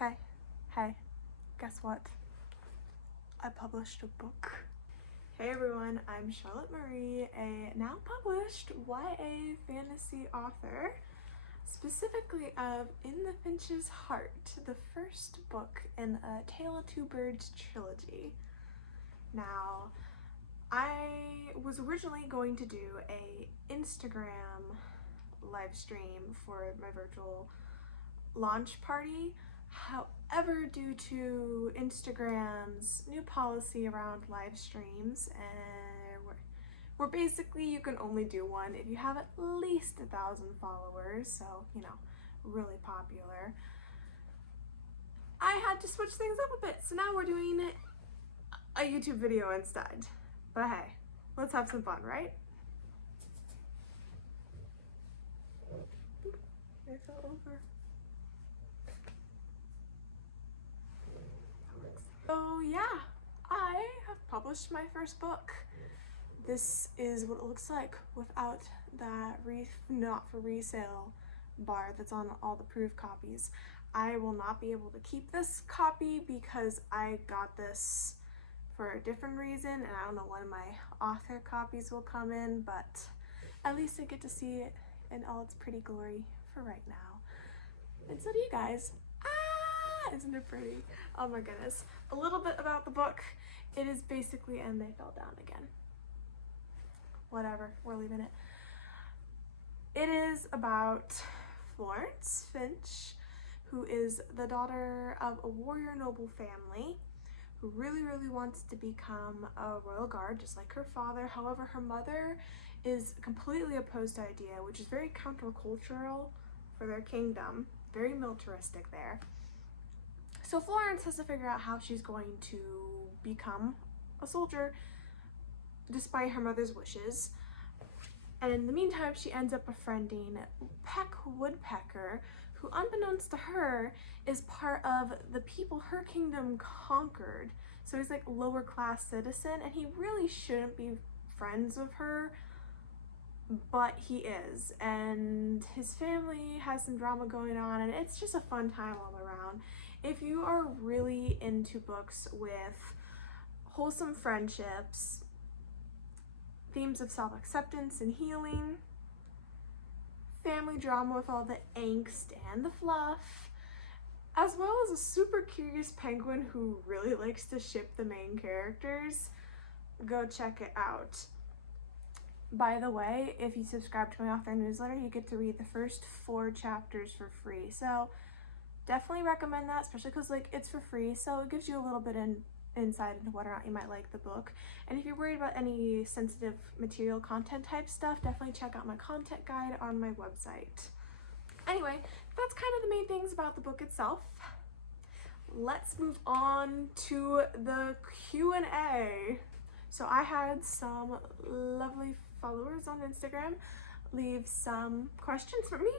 Hey, guess what? I published a book. Hey everyone, I'm Charlotte Marie, a now published YA fantasy author, specifically of In the Finch's Heart, the first book in a Tale of Two Birds trilogy. Now, I was originally going to do a Instagram live stream for my virtual launch party. However, due to Instagram's new policy around live streams, where basically you can only do one if you have at least 1,000 followers, so, you know, really popular, I had to switch things up a bit. So now we're doing a YouTube video instead. But hey, let's have some fun, right? I fell over. So yeah, I have published my first book. This is what it looks like without that not for resale bar that's on all the proof copies. I will not be able to keep this copy because I got this for a different reason, and I don't know when my author copies will come in, but at least I get to see it in all its pretty glory for right now. And so do you guys. Isn't it pretty? Oh my goodness. A little bit about the book. It is basically, and they fell down again. Whatever, we're leaving it. It is about Florence Finch, who is the daughter of a warrior noble family who really wants to become a royal guard, just like her father. However, her mother is completely opposed to the idea, which is very countercultural for their kingdom, very militaristic there. So Florence has to figure out how she's going to become a soldier despite her mother's wishes. And in the meantime, she ends up befriending Peck Woodpecker, who, unbeknownst to her, is part of the people her kingdom conquered. So he's like a lower class citizen, and he really shouldn't be friends with her, but he is. And his family has some drama going on, and it's just a fun time all around. If you are really into books with wholesome friendships, themes of self-acceptance and healing, family drama with all the angst and the fluff, as well as a super curious penguin who really likes to ship the main characters, go check it out. By the way, if you subscribe to my author newsletter, you get to read the first 4 chapters for free. So definitely recommend that, especially because it's for free, so it gives you a little bit insight into whether or not you might like the book. And if you're worried about any sensitive material content type stuff, definitely check out my content guide on my website. Anyway, that's kind of the main things about the book itself. Let's move on to the Q&A. So I had some lovely followers on Instagram leave some questions for me.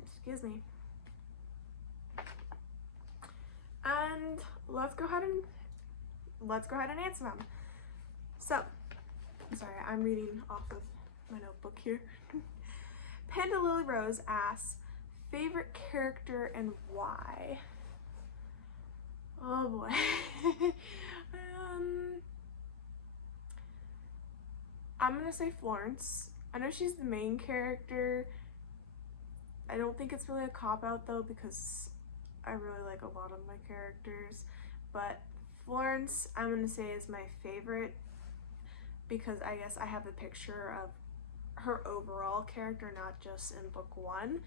Excuse me. And let's go ahead and answer them. So, I'm sorry, I'm reading off of my notebook here. Panda Lily Rose asks, favorite character and why? Oh boy. I'm gonna say Florence. I know she's the main character. I don't think it's really a cop-out though, because I really like a lot of my characters, but Florence I'm gonna say is my favorite because I guess I have a picture of her overall character, not just in book 1.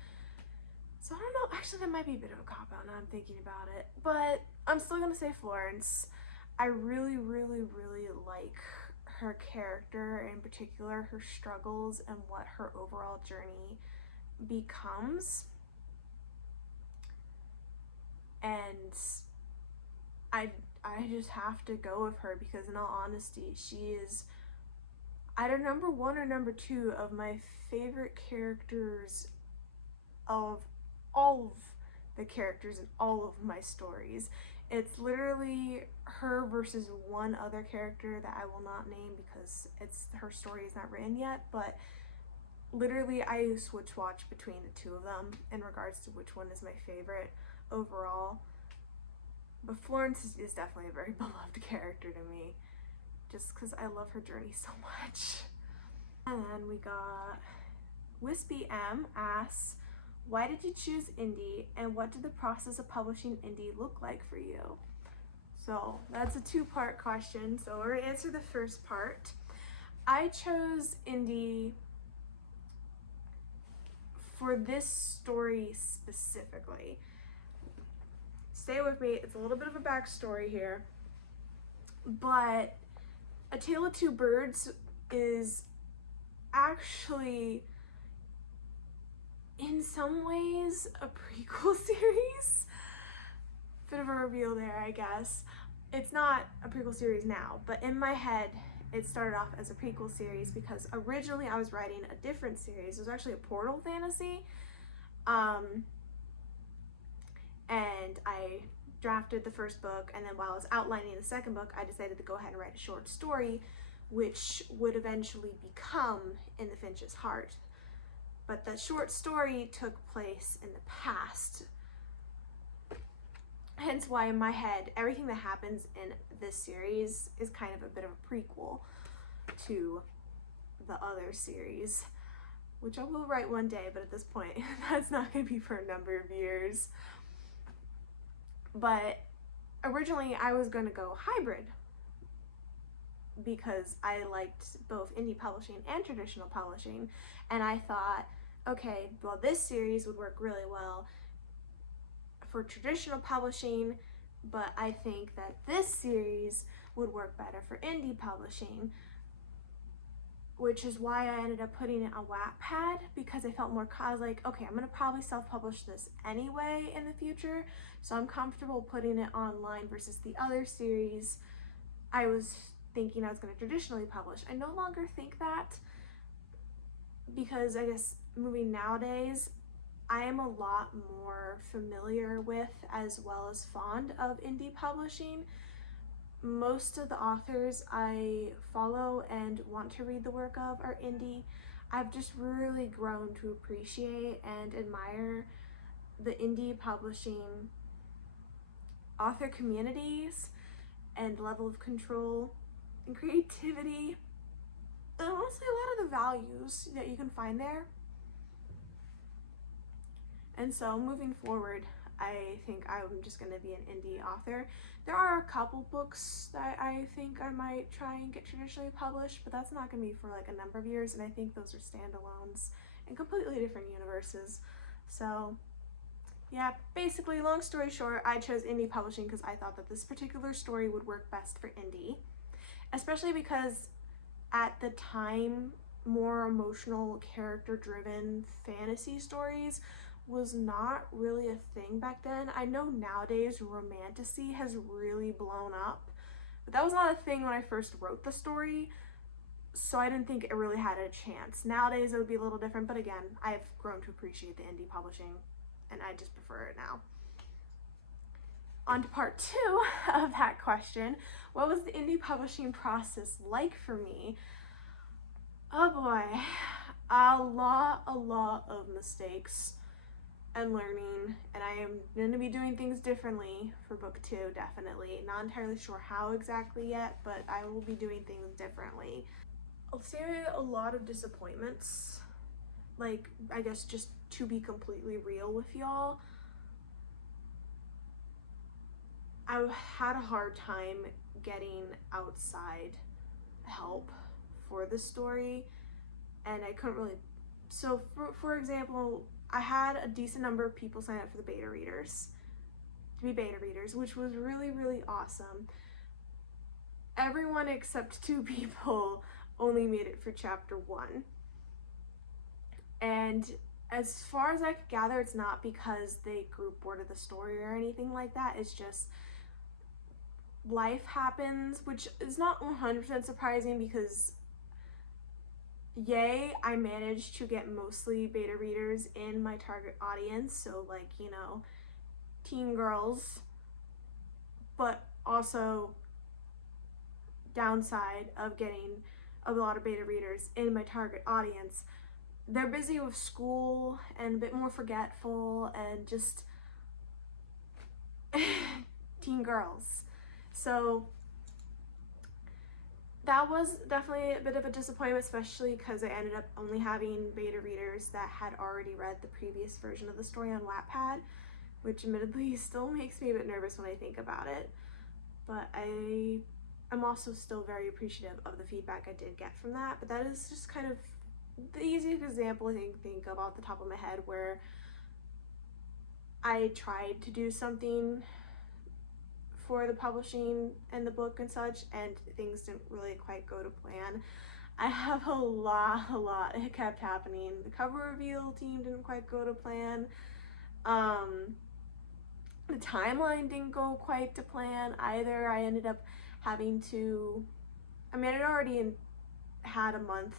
So I don't know, actually that might be a bit of a cop-out now I'm thinking about it, but I'm still gonna say Florence. I really like her character, in particular her struggles and what her overall journey becomes. And I just have to go with her because, in all honesty, she is either number 1 or number 2 of my favorite characters of all of the characters in all of my stories. It's literally her versus one other character that I will not name because her story is not written yet, but literally I switch watch between the 2 of them in regards to which one is my favorite. overall. But Florence is definitely a very beloved character to me, just because I love her journey so much. And then we got Wispy M asks, why did you choose indie, and what did the process of publishing indie look like for you? So that's a two-part question, so we're gonna answer the first part. I chose indie for this story specifically. Stay with me, it's a little bit of a backstory here, but A Tale of Two Birds is actually in some ways a prequel series. Bit of a reveal there, I guess. It's not a prequel series now, but in my head it started off as a prequel series because originally I was writing a different series. It was actually a portal fantasy, and I drafted the first book, and then while I was outlining the second book, I decided to go ahead and write a short story which would eventually become In the Finch's Heart. But that short story took place in the past. Hence why in my head, everything that happens in this series is kind of a bit of a prequel to the other series, which I will write one day, but at this point, that's not going to be for a number of years. But originally I was going to go hybrid because I liked both indie publishing and traditional publishing, and I thought, okay, well, this series would work really well for traditional publishing, but I think that this series would work better for indie publishing, which is why I ended up putting it on Wattpad, because I felt more, I was like, okay, I'm gonna probably self-publish this anyway in the future, so I'm comfortable putting it online versus the other series I was thinking I was gonna traditionally publish. I no longer think that, because I guess moving nowadays, I am a lot more familiar with as well as fond of indie publishing. Most of the authors I follow and want to read the work of are indie. I've just really grown to appreciate and admire the indie publishing author communities and level of control and creativity, and honestly a lot of the values that you can find there. And so moving forward, I think I'm just going to be an indie author. There are a couple books that I think I might try and get traditionally published, but that's not going to be for like a number of years, and I think those are standalones in completely different universes. So yeah, basically, long story short, I chose indie publishing because I thought that this particular story would work best for indie, especially because at the time, more emotional, character-driven fantasy stories was not really a thing back then. I know nowadays romantasy has really blown up, but that was not a thing when I first wrote the story, so I didn't think it really had a chance. Nowadays it would be a little different, but again, I've grown to appreciate the indie publishing, and I just prefer it now. On to part two of that question. What was the indie publishing process like for me? Oh boy, a lot of mistakes and learning, and I am going to be doing things differently for book two, definitely. Not entirely sure how exactly yet, but I will be doing things differently. I'll say a lot of disappointments, like, I guess just to be completely real with y'all. I had a hard time getting outside help for the story, and I couldn't really, so for example, I had a decent number of people sign up for the beta readers, to be beta readers, which was really awesome. Everyone except 2 people only made it for chapter 1. And as far as I could gather, it's not because they grew bored of the story or anything like that. It's just life happens, which is not 100% surprising because yay, I managed to get mostly beta readers in my target audience, so like, you know, teen girls, but also downside of getting a lot of beta readers in my target audience, they're busy with school and a bit more forgetful and just teen girls. So that was definitely a bit of a disappointment, especially because I ended up only having beta readers that had already read the previous version of the story on Wattpad, which admittedly still makes me a bit nervous when I think about it. But I'm also still very appreciative of the feedback I did get from that. But that is just kind of the easiest example I think of off the top of my head where I tried to do something for the publishing and the book and such, and things didn't really quite go to plan. I have a lot it kept happening. The cover reveal team didn't quite go to plan. The timeline didn't go quite to plan either. I ended up having to, I had already had a month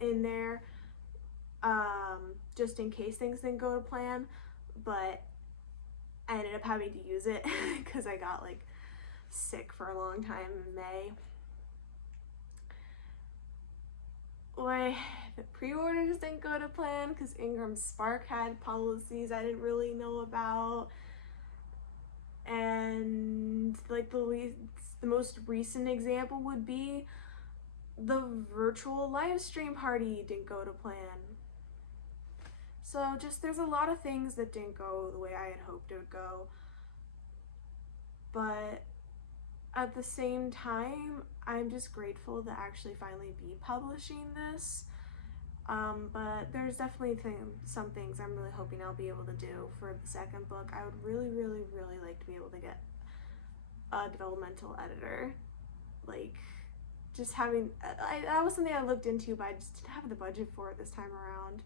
in there, just in case things didn't go to plan, but I ended up having to use it because I got like sick for a long time in May. The pre-orders didn't go to plan because Ingram Spark had policies I didn't really know about, and like the most recent example would be the virtual live stream party didn't go to plan. So just there's a lot of things that didn't go the way I had hoped it would go. But at the same time, I'm just grateful to actually finally be publishing this. But there's definitely some things I'm really hoping I'll be able to do for the second book. I would really like to be able to get a developmental editor. Like, just having, that was something I looked into, but I just didn't have the budget for it this time around.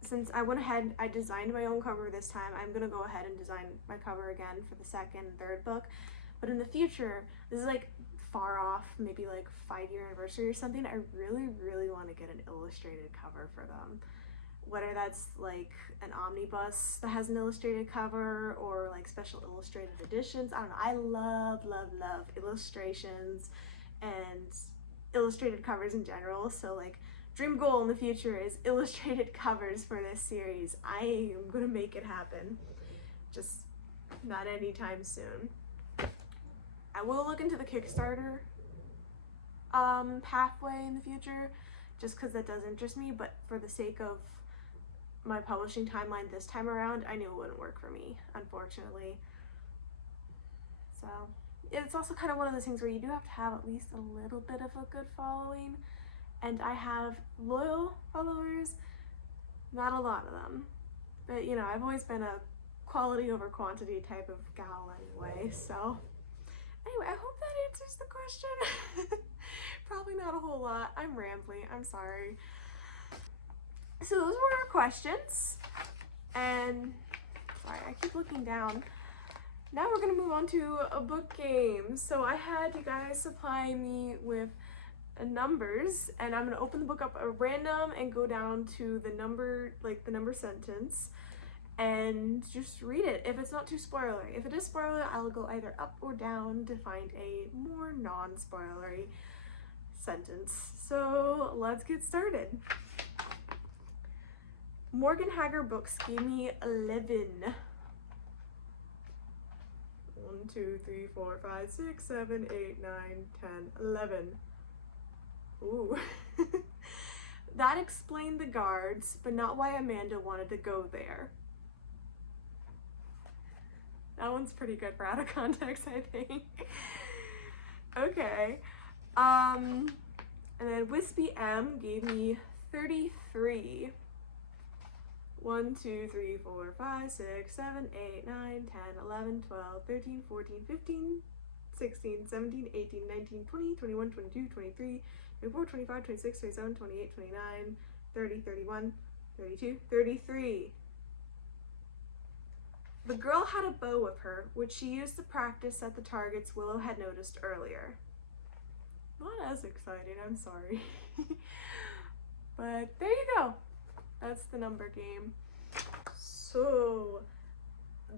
Since I went ahead, I designed my own cover this time, I'm gonna go ahead and design my cover again for the second and third book. But in the future, this is like far off, maybe like 5-year anniversary or something, I really want to get an illustrated cover for them. Whether that's like an omnibus that has an illustrated cover or like special illustrated editions. I don't know. I love illustrations and illustrated covers in general. So like dream goal in the future is illustrated covers for this series. I am gonna make it happen. Just not anytime soon. I will look into the Kickstarter pathway in the future, just because that does interest me, but for the sake of my publishing timeline this time around, I knew it wouldn't work for me, unfortunately. So it's also kind of one of those things where you do have to have at least a little bit of a good following, and I have loyal followers, not a lot of them, but you know, I've always been a quality over quantity type of gal anyway. So anyway, I hope that answers the question. Probably not a whole lot. I'm rambling, I'm sorry. So those were our questions, and sorry, I keep looking down. Now we're gonna move on to a book game. So I had you guys supply me with numbers, and I'm gonna open the book up at random and go down to the number, like the number sentence, and just read it. If it's not too spoilery. If it is spoilery, I'll go either up or down to find a more non-spoilery sentence. So let's get started. Morgan Hager Books gave me 11. 1, 2, 3, 4, 5, 6, 7, 8, 9, 10, 11. Ooh. That explained the guards, but not why Amanda wanted to go there. That one's pretty good for out of context, I think. Okay. And then Wispy M gave me 33. 1, 2, 3, 4, 5, 6, 7, 8, 9, 10, 11, 12, 13, 14, 15, 16, 17, 18, 19, 20, 21, 22, 23, 24, 25, 26, 27, 28, 29, 30, 31, 32, 33. The girl had a bow with her, which she used to practice at the targets Willow had noticed earlier. Not as exciting, I'm sorry. But there you go. That's the number game. So,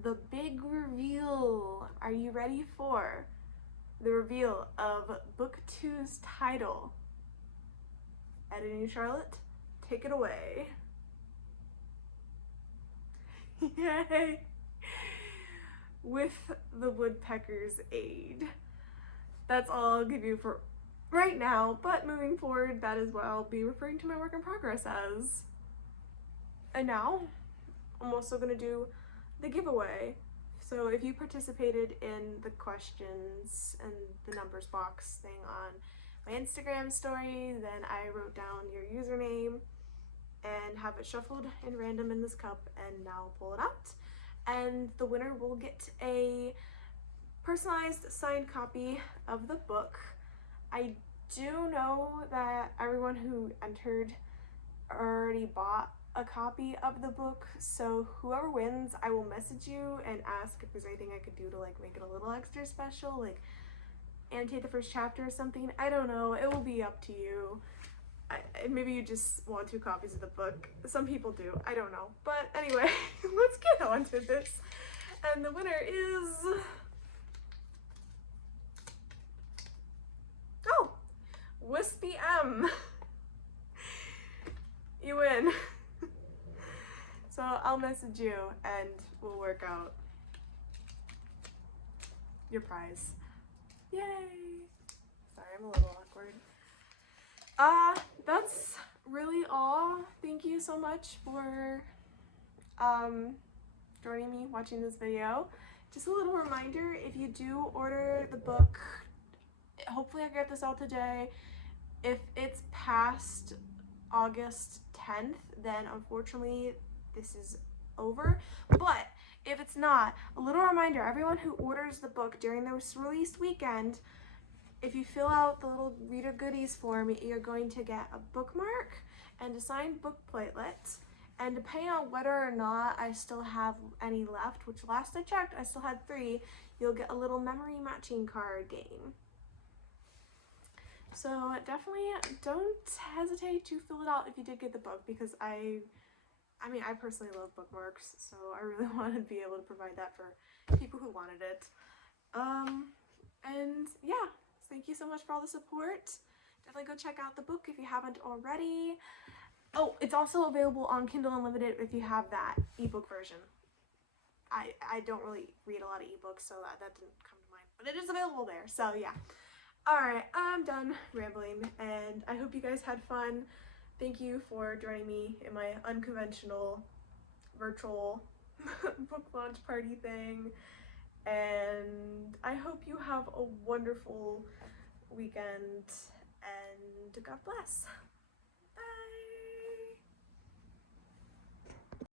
the big reveal. Are you ready for the reveal of Book 2's title? Editing Charlotte, take it away. Yay! With the woodpecker's aid. That's all I'll give you for right now, but moving forward, that is what I'll be referring to my work in progress as. And now, I'm also going to do the giveaway. So if you participated in the questions and the numbers box thing on my Instagram story, then I wrote down your username and have it shuffled in random in this cup, and now I'll pull it out. And the winner will get a personalized signed copy of the book. I do know that everyone who entered already bought a copy of the book, so whoever wins, I will message you and ask if there's anything I could do to like make it a little extra special, like annotate the first chapter or something. I don't know, it will be up to you. Maybe you just want 2 copies of the book. Some people do, I don't know. But anyway, let's get on to this. And the winner is... oh! Wispy M! You win. So I'll message you and we'll work out your prize. Yay! Sorry, I'm a little awkward. That's really all. Thank you so much for joining me watching this video. Just a little reminder, if you do order the book, hopefully I get this out today. If it's past August 10th, then unfortunately this is over. But if it's not, a little reminder, everyone who orders the book during the release weekend, if you fill out the little reader goodies form, you're going to get a bookmark and a signed book platelet. And depending on whether or not I still have any left, which last I checked, I still had 3, you'll get a little memory matching card game. So definitely don't hesitate to fill it out if you did get the book, because I mean, I personally love bookmarks, so I really want to be able to provide that for people who wanted it. And yeah. Thank you so much for all the support. Definitely go check out the book if you haven't already. Oh, it's also available on Kindle Unlimited if you have that ebook version. I don't really read a lot of ebooks, so that didn't come to mind, but it is available there, so yeah. Alright, I'm done rambling, and I hope you guys had fun. Thank you for joining me in my unconventional virtual book launch party thing. And I hope you have a wonderful weekend, and God bless.